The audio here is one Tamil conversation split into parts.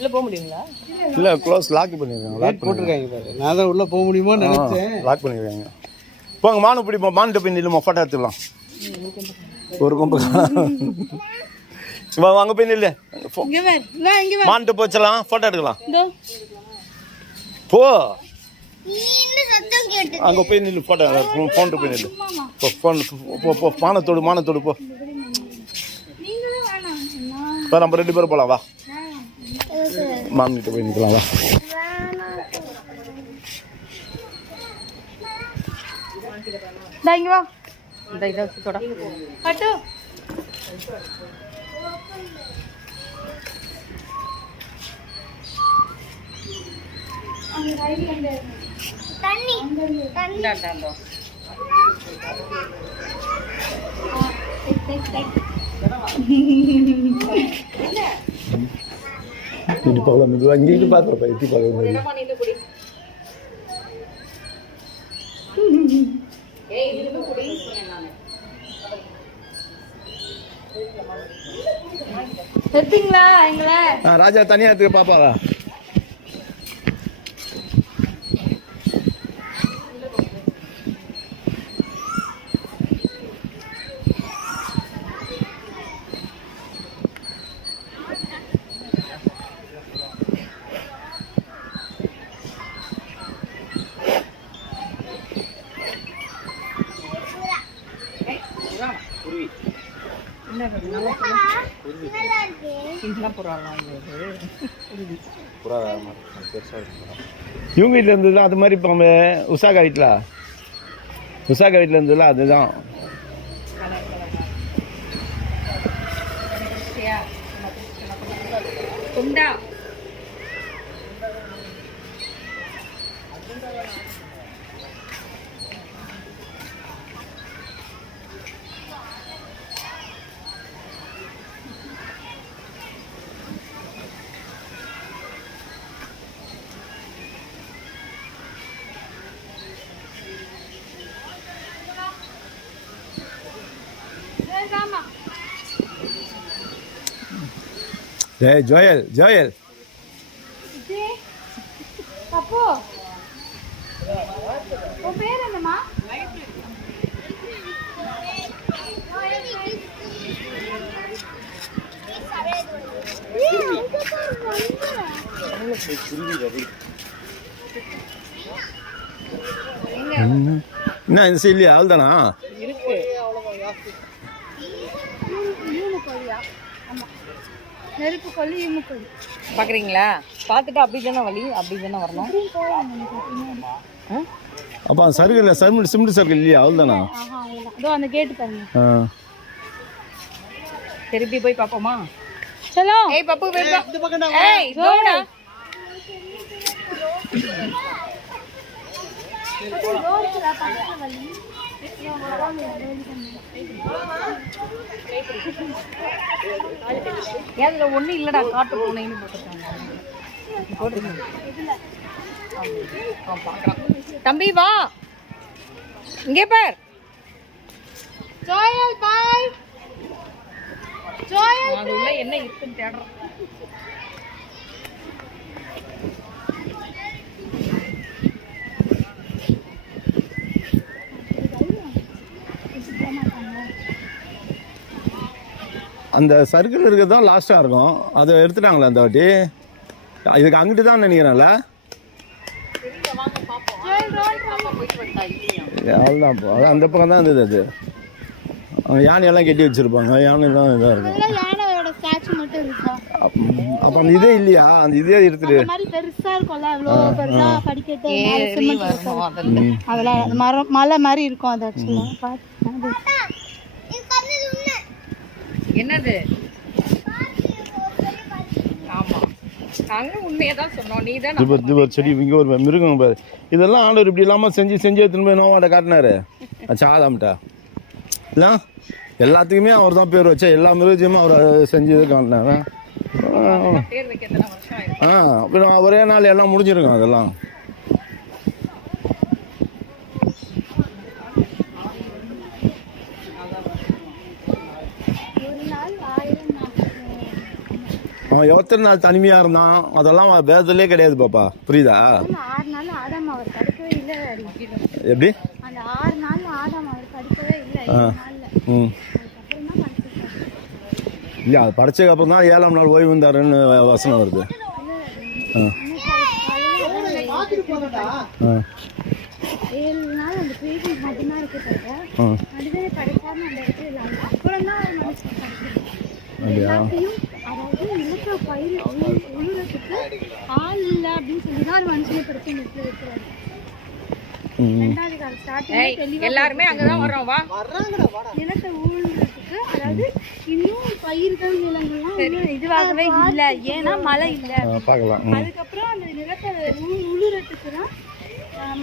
உள்ள போக முடியுங்களா? இல்லை க்ளோஸ் லாக் பண்ணியிருக்காங்க. லாக் போட்டிருக்காங்க பாரு. நான் தான் உள்ளே போக முடியுமோன்னு நினச்சேன். லாக் பண்ணியிருக்காங்க. போங்க மானு பிடிப்போம். மான்கிட்ட போய் நில்லுமா ஃபோட்டோ எடுத்துக்கலாம். ஒரு கொம்பு அங்கே போய் நில்லு. மான்கிட்ட போச்சலாம் ஃபோட்டோ எடுக்கலாம். போ அங்கே போய் நில்லு ஃபோட்டோ ஃபோன்ட்டு போய் நில்லு. ஃபோன் போ மானத்தோடு போ. இப்போ நம்ம 2 பேரும் போகலாம் வா. மாமிகிட்ட போய் நிற்கலாம் வா. இங்க வா. இந்த இதை வச்சு தொட கட்டு. தண்ணி இட்டு பார்க்கலாம். இது அங்கிட்டு பார்க்குறப்ப எட்டி பார்க்க. ராஜா தனியா எடுத்துக்க பாப்பாவா. இவங்க வீட்டில் இருந்ததுலாம் அது மாதிரி. இப்போ உஷாக்கா வீட்டில் இருந்ததுல அதுதான். Hey, Joel. Papu. Oh, பேர் என்னம்மா? என்ன இந்த சைட்லையா? ஆள் தானா இருக்கு. நெருப்பு கொல்லி இமுக்கொல்லி பார்க்குறீங்களா? பார்த்துட்டு அப்படி தானே வழி, அப்படி தானே வரணும். அப்போ அந்த சர்க்கிள் சிமெண்ட் சர்க்கிள் இல்லையா? அவள் தானா? அதோ அந்த கேட்டு பாருங்க. திருப்பி போய் பார்ப்போமா? சலோ. ஏய் பப்பு போய் பா. இந்த பக்கம் டா. ஏய் போடா. ஏதுல ஒண்ணு இல்லடா, காட்டு பூனைன்னு போட்டுட்டாங்க. தம்பி வா இங்கே பார். ஜோயல் பாய். ஜோயல் அது உள்ள என்ன இருக்குன்னு தேடுறோம். அந்த சர்க்கிள் இருக்கிறது தான் லாஸ்ட்டாக இருக்கும். அதை எடுத்துட்டாங்களா அந்த வாட்டி? இதுக்கு அங்கிட்டு தான் நினைக்கிறேன்ல. அவ்வளோதான். அதான் அந்த பக்கம் தான் இருந்தது. அது யானையெல்லாம் கட்டி வச்சுருப்பாங்க. யானைலாம் இதாக இருக்கும். அப்போ அந்த இதே இல்லையா? அந்த இதே இருக்குது. பெருசா இருக்கும்ல, அவ்வளோ பெருசா படிக்கட்டு அதெல்லாம் மலை மாதிரி இருக்கும். அது ஆக்சுவலாக என்னது? ஆமா நாங்களும் உண்மையை தான் சொன்னோம். நீ தான் செடி இங்கே ஒரு மிருகம் பாரு. இதெல்லாம் ஆண்டவர் இப்படி இல்லாமல் செஞ்சு திரும்ப நோவாட்ட காட்டினாரு. சாதாம்ட்டா இல்லை, எல்லாத்துக்குமே அவர் தான் பேர் வச்சா. எல்லா மிருகத்தையுமே அவர் செஞ்சு காட்டினாரு. அப்புறம் ஒரே நாள் எல்லாம் முடிஞ்சிருக்கும். அதெல்லாம் அவன் எத்தனை நாள் தனிமையா இருந்தான் அதெல்லாம் வேதத்திலே கிடையாது பாப்பா, புரியுதா? 6 நாள் ஆதாம் அவர் தடுக்கவே இல்லை. எப்படி அந்த 6 நாள் ஆதாம் அவர் தடுக்கவே இல்லை. 7 நாள்ல அதுக்கப்புறம் தான் மனுஷன் இல்ல, அது படைச்சதுக்கு அப்புறம் தான் 7ஆம் நாள் ஓய்வு வந்தாருன்னு வசனம் வருது. 7 நாள் அந்த கிரியேட்டிவ் மட்டும்தான் இருக்கு தவிர அதுவே படைச்சாருன்னு அந்த இடத்துல இல்லாம அப்புறம் தான் அவர் மனுஷன் படைச்சாரு. எல்லாத்தையும் அதாவது நிலத்தை பயிர் உழுறதுக்கு ஆள் இல்லை அப்படின்னு சொல்லி தான் ஒரு மனுஷனை படைச்சு நிறுத்தி வைக்கிறாரு. 2வது கால ஸ்டார்டிங் எல்லாருமே அங்கதான் வர்றோம். வா நிலத்தை உழுறதுக்கு அதாவது இன்னும் பயிர்கள் நிலங்கள்லாம் இதுவாகவே இல்லை, ஏன்னா மழை இல்லை. பார்க்கலாம். அதுக்கப்புறம் அந்த நிலத்தை உழுறதுக்கு தான்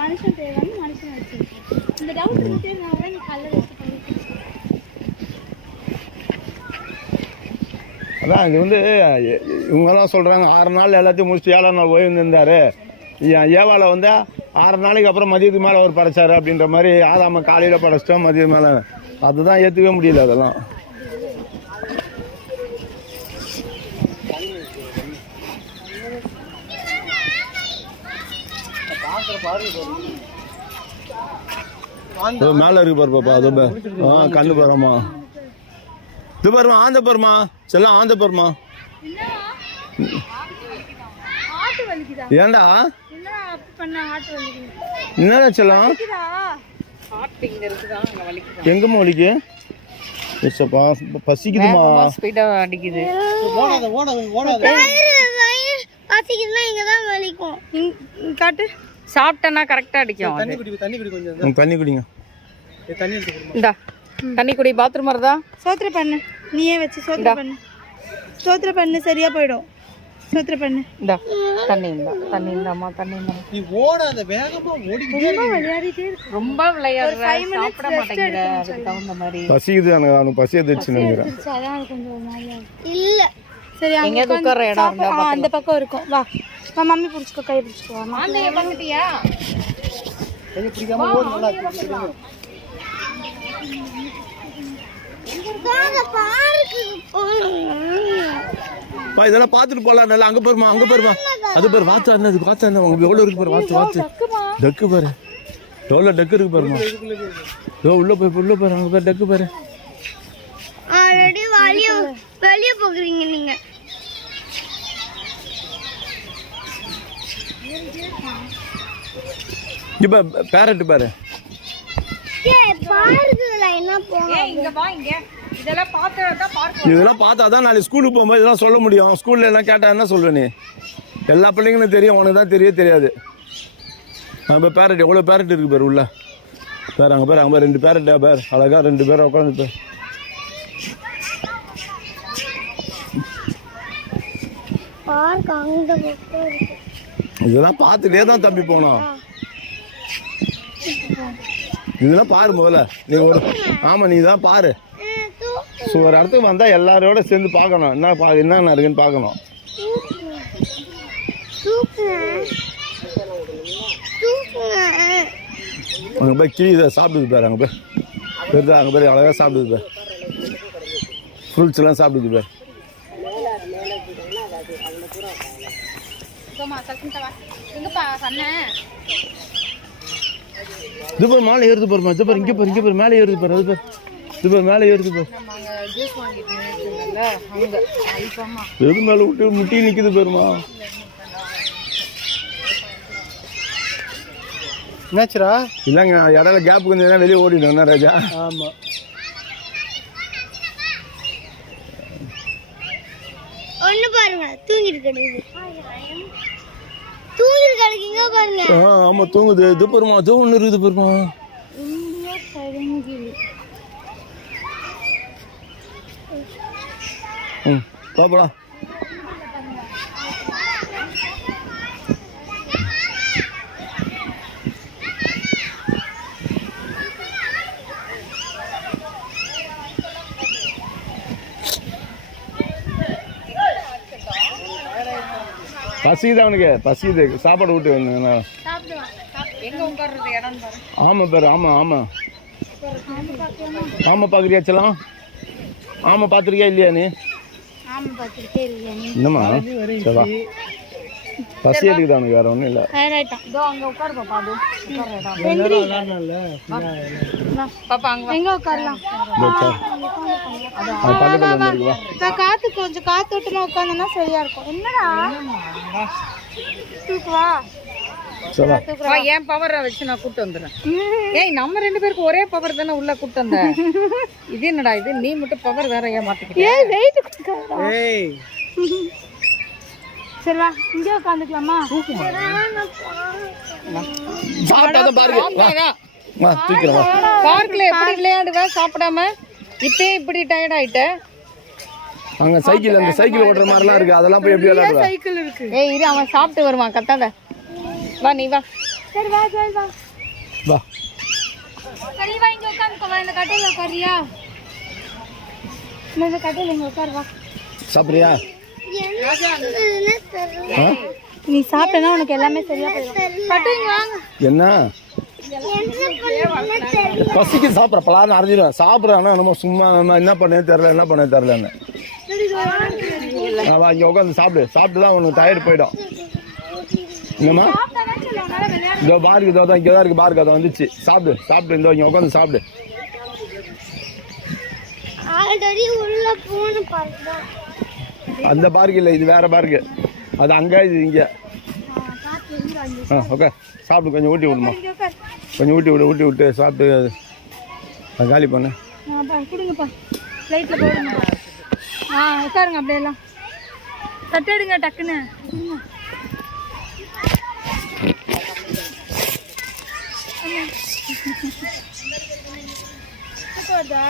மனுஷன் தேவைன்னு மனுஷன் வச்சிருக்கேன். இந்த டவுட் இருந்துட்டேனால நீ கல்லை வச்சு பண்ணிருக்கேன். அதான் இது வந்து இவங்கெல்லாம் சொல்கிறாங்க 6 நாள் எல்லாத்தையும் முடிச்சுட்டு 7ஆம் நாள் ஓய்வு இருந்தார். ஏவாளை வந்து 6 நாளைக்கு அப்புறம் மதியத்துக்கு மேலே அவர் படைச்சாரு அப்படின்ற மாதிரி ஆதாம காலையில் படைச்சிட்டோம் மதியம் மேலே. அதுதான் ஏற்றுக்கவே முடியல. அதெல்லாம் மேலே இருக்கு பாரு பாப்பா. அது கண்ணு பாருமா, இது பாருமா, ஆந்த பாருமா, செல்லாம் ஆந்த பாருமா. ஏண்டா என்னடா செல்லாம் எங்கம்மா வலிக்கு? பசிக்குதுமா, அடிக்குது. காட்டு சாப்பிட்டேன்னா கரெக்டா அடிக்கும். தண்ணி குடிங்க. இந்தா தண்ணி குடி. பாத்ரூம் வருதா? சோத்திர பண்ணு, நீயே வச்சு சோத்திர பண்ணு. சோத்திர பண்ணு, சரியா போயிடும். சோத்திர பண்ணு. இந்தா தண்ணி இந்தா, தண்ணி இந்தாமா, தண்ணி இந்தா. நீ ஓடாத, வேகமா ஓடிக்கிட்டே ரொம்ப விளையாடிட்டே இருக்கு. ரொம்ப விளையாடுற, சாப்பிட மாட்டேங்கிற. அதுக்கு தகுந்த மாதிரி பசிக்குது. அவனுக்கு பசி எடுத்துச்சு நினைக்கிறேன். அதான் கொஞ்சம் ஒரு மாதிரியா இல்ல. சரி, எங்க உட்கார்ற இடம் இருந்தா அந்த பக்கம் இருக்கும். வா வா, மம்மி பிடிச்சிக்கோ, கை பிடிச்சிக்கோ. மாந்தைய பண்ணிட்டியா? கொஞ்சம் பிடிக்காம ஓடுங்களா? இதெல்லாம் பார்த்துட்டு போலாம். நல்லா அங்க பாருமா, அங்க பாருமா. அது பாரு வாத்து அண்ணது, வாத்து அண்ணன் உங்க எவ்வளவு இருக்கு பாரு. வாத்து வாத்து டக்கு பாரு, எவ்வளவு டக்கு இருக்கு பாருமா. உள்ள போய் உள்ள பாரு, அங்க பாரு டக்கு பாரு. ஆல்ரெடி வெளிய போகிறீங்க நீங்க. இப்ப பேரட் பாரு. இதெல்லாம் பார்த்தாதான் நாளைக்கு ஸ்கூலுக்கு போகும்போது இதெல்லாம் சொல்ல முடியும். ஸ்கூல்ல எல்லாம் கேட்டா என்ன சொல்லுவ நீ? எல்லா பிள்ளைங்களும் தெரியும், உனக்கு தான் தெரியாது. இப்போ பேரட் எவ்வளோ பேரட் இருக்கு பாரு உள்ள பேர். அங்கே பேர், அங்கே 2 பேரட்டா பேர். அழகா 2 பேரை உட்காந்து பேர். இதெல்லாம் பார்த்துட்டே தான் தம்பி போனோம். இதெல்லாம் பாரு முதல்ல நீ ஒரு. ஆமாம், நீ தான் பாரு. ஸோ ஒரு இடத்துக்கு வந்தால் எல்லாரோட சேர்ந்து பார்க்கணும். என்னென்ன இருக்குன்னு பார்க்கணும். அங்கே போய் கீழே சாப்பிடுது பாரு. அங்கே போய் பெருதா, அங்கே போய் அழகாக சாப்பிடுது பாரு. ஃப்ரூட்ஸ் எல்லாம் சாப்பிடுது பாரு. இது பாரு மேலே ஏறுது பாருமா. இது பாரு, இங்கே பாரு, இங்கே பாரு, மேலே ஏறுது பாரு. அது பாரு, இது பாரு, மேலே ஏறுது பாரு. எது மேலே விட்டு முட்டி நிற்குது பாருமா. என்னாச்சுரா? இல்லைங்க, இடையில கேப் கொஞ்சம் வெளியே ஓடிடும். என்ன ராஜா? ஆமா, ஒண்ணு பாருங்க, தூங்கிட்டு கிடக்குது. பாருங்க. ஆமா தூங்குது. இது பாருமா, அது ஒண்ணு இருக்குது பாருமா. இந்தியா கருங்கிலி. பாப்படா. பசிக்குது அவனுக்கு, பசிக்குது. சாப்பாடு விட்டு வந்து. ஆமா பேர். ஆமா ஆமா ஆமா, பாக்குறியாச்சலாம்? ஆமா, பாத்துருக்கியா இல்லையா நீ? ஆமா பார்த்துக்கிட்டே இருக்கியா நீ என்னம்மா சரி வா பசி எடுக்குது அவனுக்கு வேற ஒன்றும் இல்லை டயர்டாயிட்டான் இதோ அங்கே உட்காரு பாப்பா அது பாப்பா அங்கே எங்க உட்காரலாம் பக்கத்தில் வந்துருக்கு வா நான் காத்து கொஞ்சம் காத்தோட்டமா உட்காந்தனா சரியா இருக்கும் என்னடா தூக்குவா சரி வா என் பவரை வச்சு நான் கூட்டு வந்துடுறேன் ஏய் நம்ம 2 பேருக்கு ஒரே பவர் தானே உள்ள கூட்டு வந்த இது என்னடா இது நீ மட்டும் பவர் வேற ஏமாத்திக்கிட்டே ஏய் வெயிட் கொடுக்காதடா ஏய் சரி வா இங்கே உட்காந்துக்கலாமா சாப்பிட்டாதான் பாருங்க வா தூக்கிறேன் வா பார்க்ல எப்படி விளையாடுவ சாப்பிடாம இப்பே இப்படி டயர்ட் ஆயிட்ட அங்கே சைக்கிள் அந்த சைக்கிள் ஓட்டுற மாதிரிலாம் இருக்கு அதெல்லாம் போய் எப்படி விளையாடுவா சைக்கிள் இருக்கு ஏய் இரு அவன் சாப்பிட்டு வருவான் கத்தாத வா நீ வா சரி வா ஜெய் வா வா சரி வா இங்கே உட்காந்துக்கோ வா இந்த கட்டையில உட்காரியா இந்த கட்டையில இங்கே உட்காரு வா சாப்பிட்றியா நீ சாப்பிட்டனா உனக்கு எல்லாமே சரியா போயிடும் கட்டுங்க வாங்க என்ன பசிக்கு சாப்பிட்ற பலான்னு அரைஞ்சிடுவேன் சாப்பிட்றாங்கன்னா நம்ம சும்மா நம்ம என்ன பண்ணே தெரிலன்னு வா இங்கே உட்காந்து சாப்பிட்டு தான் உனக்கு டயர்டு போயிடும் என்னம்மா இதோ பாருக்கு இதோ தான் இங்கே தான் இருக்குது பாருக்கு அதை வந்துச்சு சாப்பிட்டு இந்த இங்கே உட்காந்து சாப்பிடு ஆல்ரெடி உள்ள போன பாருங்க அந்த பார்க்கு இல்லை இது வேற பார்க்கு அது அங்கே இது இங்கே ஓகே சாப்பிடு கொஞ்சம் ஊட்டி விடுமா கொஞ்சம் ஊட்டி விட்டு சாப்பிட்டு காலி பண்ணு கொடுங்கப்பா லைட்டில் போடுங்கப்பா உட்காருங்க அப்படியெல்லாம் தட்டெடுங்க டக்குன்னு கொடுங்க